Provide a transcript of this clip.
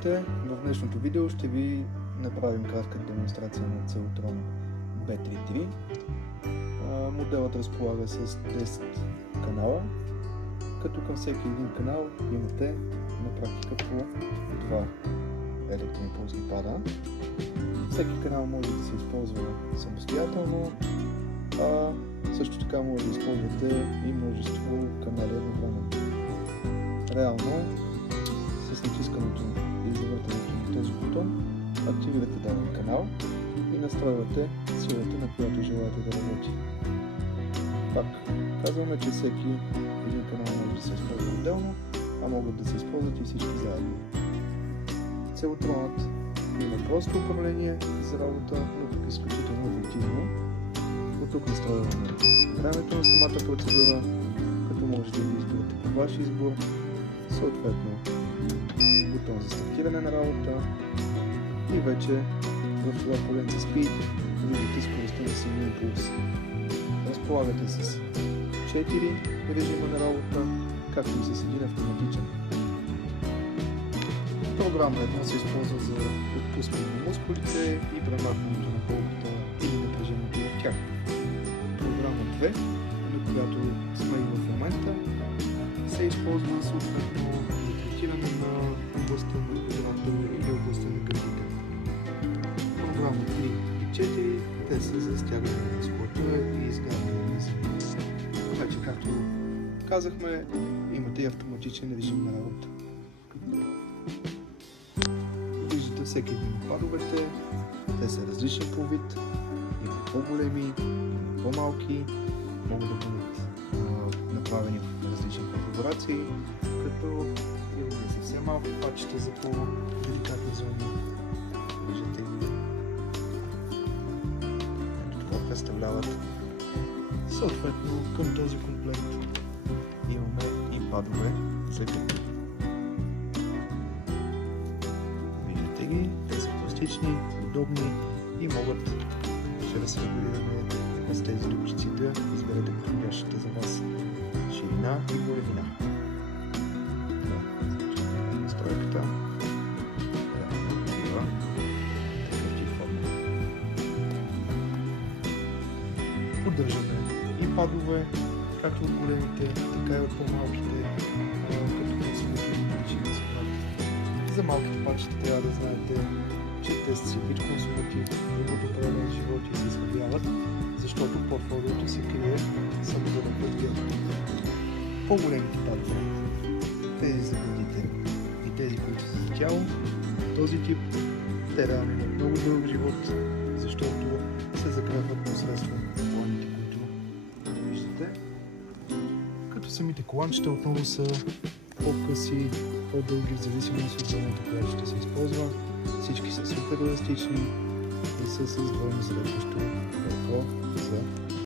Здравейте! В днешното видео ще ви направим кратка демонстрация на Celtron B33. Моделът разполага с 10 канала, като към всеки един канал имате на практика по 2 електроимпулсни пада. Всеки канал може да се използва самостоятелно, също така може да използвате и множество канали едновременно. Реално, с натискането и завъртането на този бутон активирате даден канал и настройвате силата, на която желаете да работи. Пак казваме, че всеки един канал може да се използва отделно, а могат да се използват и всички заедно. Celtronът има просто управление за работа, но тук е изключително ефективно. От тук настройваме времето на самата процедура, като можете да изберете по ваш избор, съответно бутон за стартиране на работа и вече в това поленце Speed виждате скоростта на самия импулс. Разполагате с 4 режима на работа, както и с един автоматичен. Програма 1 се използва за отпускане на мускулите и премахването на болката или напрежението в тях. Програма 2, на която сме и в момента, се използва съответно за третиране на областта на бедрата или областта на гърдите. Програма 3 и 4 те са за стягане на мускулатура и изгаряне на мъзли. Така че, както казахме, имате и автоматичен режим на работа. Виждате всеки един от падовете, те са различни по вид, има по-големи, има по-малки, могат да бъдат направени в различни конфигурации, като имаме съвсем малки пачета за по-деликатни зони. Виждате ги. Ето това представляват. Съответно към този комплект имаме и падове за гърди. Виждате ги, те са пластични, удобни и могат чрез регулиране с тези ръчици да изберете подходящата за вас ширина и големина. Настройката реално бива такъв тип форма. Поддържаме и падове, както от големите, така и от по-малките, като консумативни причини. За малките пачета трябва да знаете, че те си вид консуматив, имат определен живот и се изхвърляват, защото портфолиото се крие само за да подгърне. По-големите падове, тези за гърдите и тези, които са за тяло, този тип, те реално имат много дълъг живот, защото се загряват посредством коланите, които виждате. Като самите коланчета отново са по-къси, по-дълги, в зависимост от зоната, която ще се използва. Всички са супер еластични и са с двойно зареждащо върху за